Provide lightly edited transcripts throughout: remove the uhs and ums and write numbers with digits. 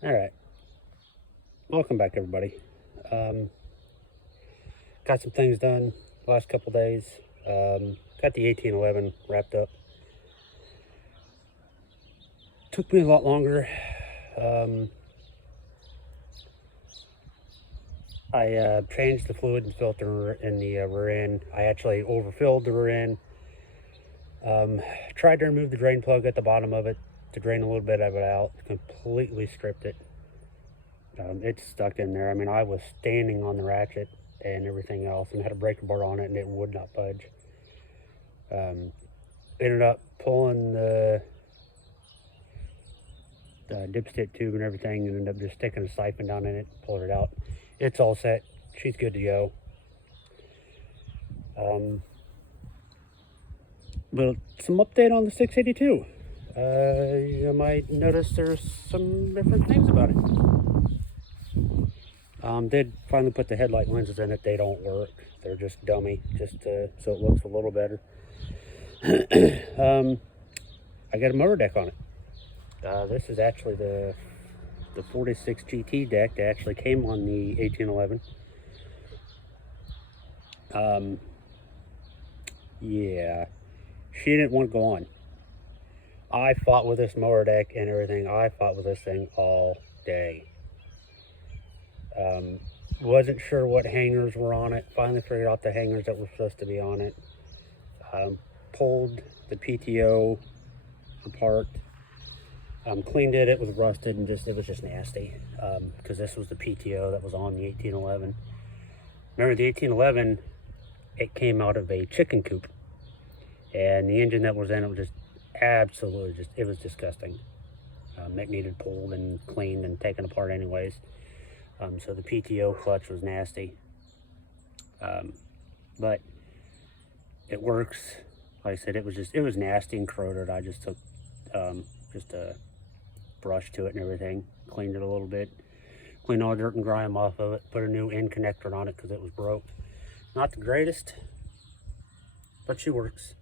All right, welcome back, everybody. Got some things done last couple days. Got the 1811 wrapped up. Took me a lot longer. I changed the fluid and filter in the rear end. I actually overfilled the rear end. Tried to remove the drain plug at the bottom of it to drain a little bit of it out. Completely stripped it. It's stuck in there. I mean, I was standing on the ratchet and everything else and had a breaker bar on it and it would not budge. Ended up pulling the dipstick tube and everything and ended up just sticking a siphon down in it, pulling it out. It's all set. She's good to go. But some update on the 682. You might notice there's some different things about it. Did finally put the headlight lenses in it. They don't work. They're just dummy, just so it looks a little better. I got a motor deck on it. This is actually the 46 GT deck that actually came on the 1811. Yeah, she didn't want to go on. I fought with this motor deck and everything. I fought with this thing all day. Wasn't sure what hangers were on it. Finally figured out the hangers that were supposed to be on it. Pulled the PTO apart. Cleaned it. It was rusted and it was just nasty. Because this was the PTO that was on the 1811. Remember the 1811? It came out of a chicken coop, and the engine that was in it was just absolutely it was disgusting. It needed pulled and cleaned and taken apart anyways. So the PTO clutch was nasty. But it works. Like I said, it was nasty and corroded. I just took just a brush to it and everything, cleaned it a little bit, cleaned all the dirt and grime off of it, put a new end connector on it because it was broke. Not the greatest, but she works.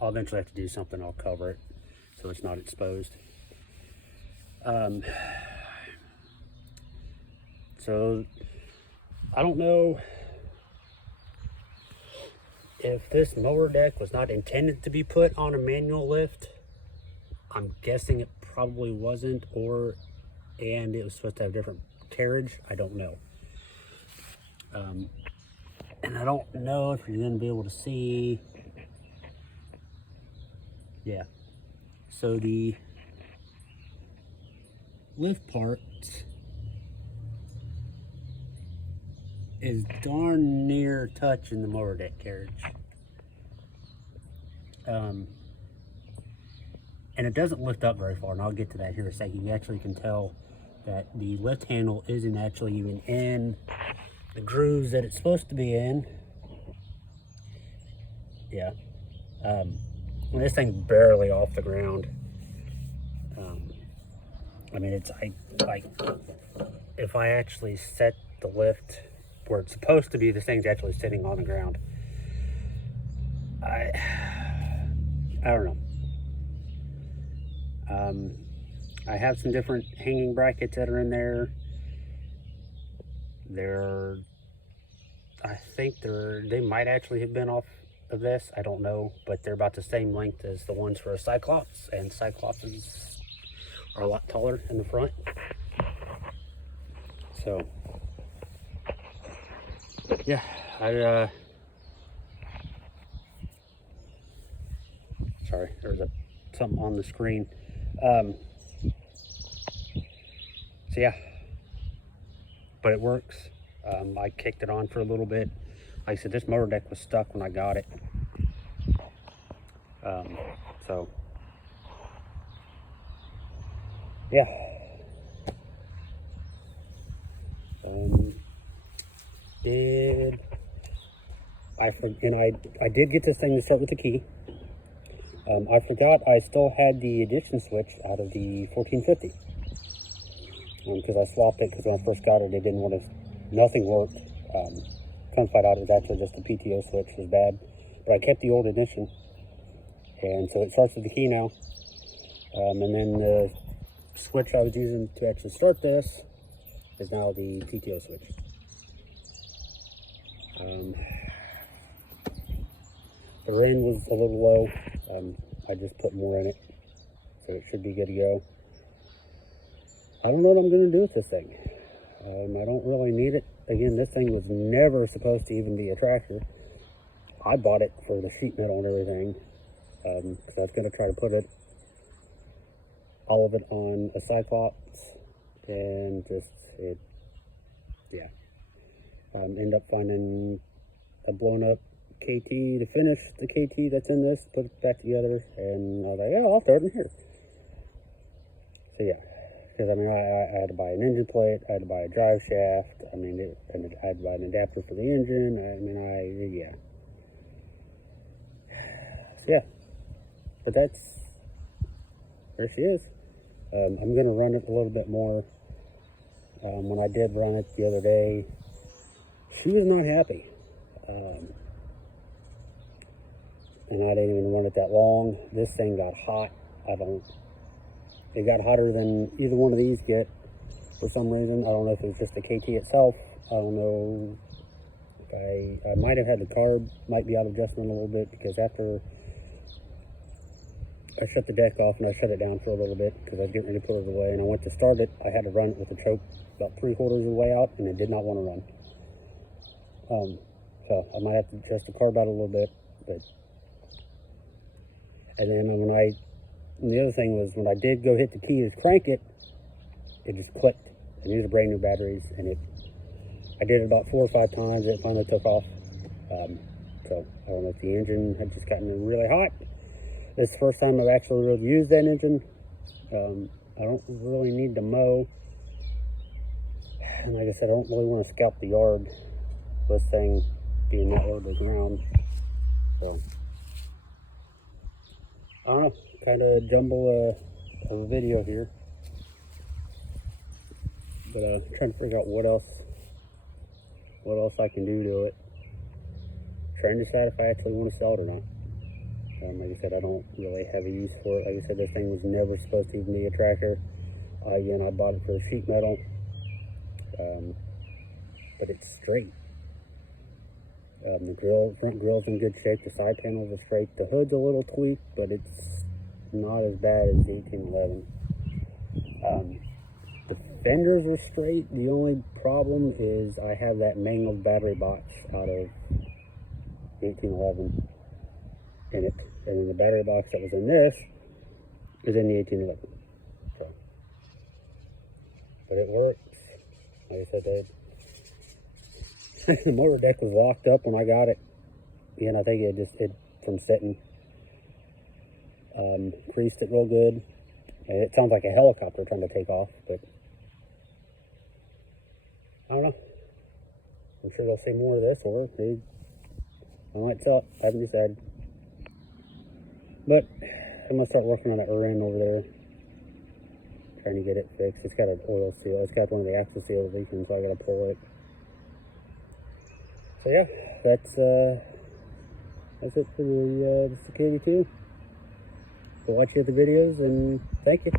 I'll eventually have to do something. I'll cover it so it's not exposed. So I don't know if this mower deck was not intended to be put on a manual lift. I'm guessing it probably wasn't, and it was supposed to have different carriage. I don't know. And I don't know if you're going to be able to see. Yeah. So the lift part is darn near touching the mower deck carriage. And it doesn't lift up very far, and I'll get to that here in a second. You actually can tell that the lift handle isn't actually even in the grooves that it's supposed to be in. Yeah. This thing's barely off the ground. I mean, it's like if I actually set the lift where it's supposed to be, this thing's actually sitting on the ground. I don't know. I have some different hanging brackets that are in there. I think they might actually have been off of this. I don't know, but they're about the same length as the ones for a Cyclops, and Cyclopses are a lot taller in the front. So, yeah, sorry, there's something on the screen. So yeah, but it works. I kicked it on for a little bit. Like I said, this motor deck was stuck when I got it. So yeah. I did get this thing to start with the key. I forgot I still had the ignition switch out of the 1450. Because I swapped it, because when I first got it, nothing worked. Come find out it was actually just the PTO switch was bad. But I kept the old ignition. And so it starts with the key now. And then the switch I was using to actually start this is now the PTO switch. The rain was a little low. I just put more in it, so it should be good to go. I don't know what I'm going to do with this thing. I don't really need it. Again, this thing was never supposed to even be a tractor. I bought it for the sheet metal and everything, because I was going to try to put all of it on a Cyclops, and end up finding a blown up KT to finish the KT that's in this, put it back together, and I was like, yeah, I'll throw it in here. So yeah, because I mean, I had to buy an engine plate, I had to buy a drive shaft, I had to buy an adapter for the engine, yeah. So yeah, but there she is. I'm going to run it a little bit more. When I did run it the other day, she was not happy. And I didn't even run it that long. This thing got hot. It got hotter than either one of these get for some reason. I don't know if it was just the KT itself. I don't know. I might have had the carb, might be out of adjustment a little bit, because after I shut the deck off and I shut it down for a little bit because I was getting ready to put it away, and I went to start it, I had to run it with the choke about 3/4 of the way out, and it did not want to run. So I might have to adjust the carb out a little bit, and then the other thing was, when I did go hit the key to crank it, it just clicked. And these are brand new batteries, and I did it about 4 or 5 times, and it finally took off. So I don't know if the engine had just gotten really hot. This is the first time I've actually really used that engine. I don't really need to mow. And like I said, I don't really want to scalp the yard, this thing being that low to the ground. So, I don't know, kind of jumble of a video here. But I'm trying to figure out what else I can do to it. Trying to decide if I actually want to sell it or not. Like I said, I don't really have a use for it. Like I said, this thing was never supposed to even be a tractor. Again, I bought it for sheet metal. But it's straight. The front grill's in good shape. The side panels are straight. The hood's a little tweaked, but it's not as bad as the 1811. The fenders are straight. The only problem is I have that mangled battery box out of the 1811 in it. And then the battery box that was in this is in the 1811. So, but it works. Like I said, the motor deck was locked up when I got it. And I think it from sitting, creased it real good. And it sounds like a helicopter trying to take off, but I don't know. I'm sure they'll see more of this, or I might sell it. I haven't decided. But I'm going to start working on that rear end over there, trying to get it fixed. It's got an oil seal. It's got one of the axle seals leaking, so I got to pull it. So yeah, that's it for the KD2. So watch the other videos, and thank you.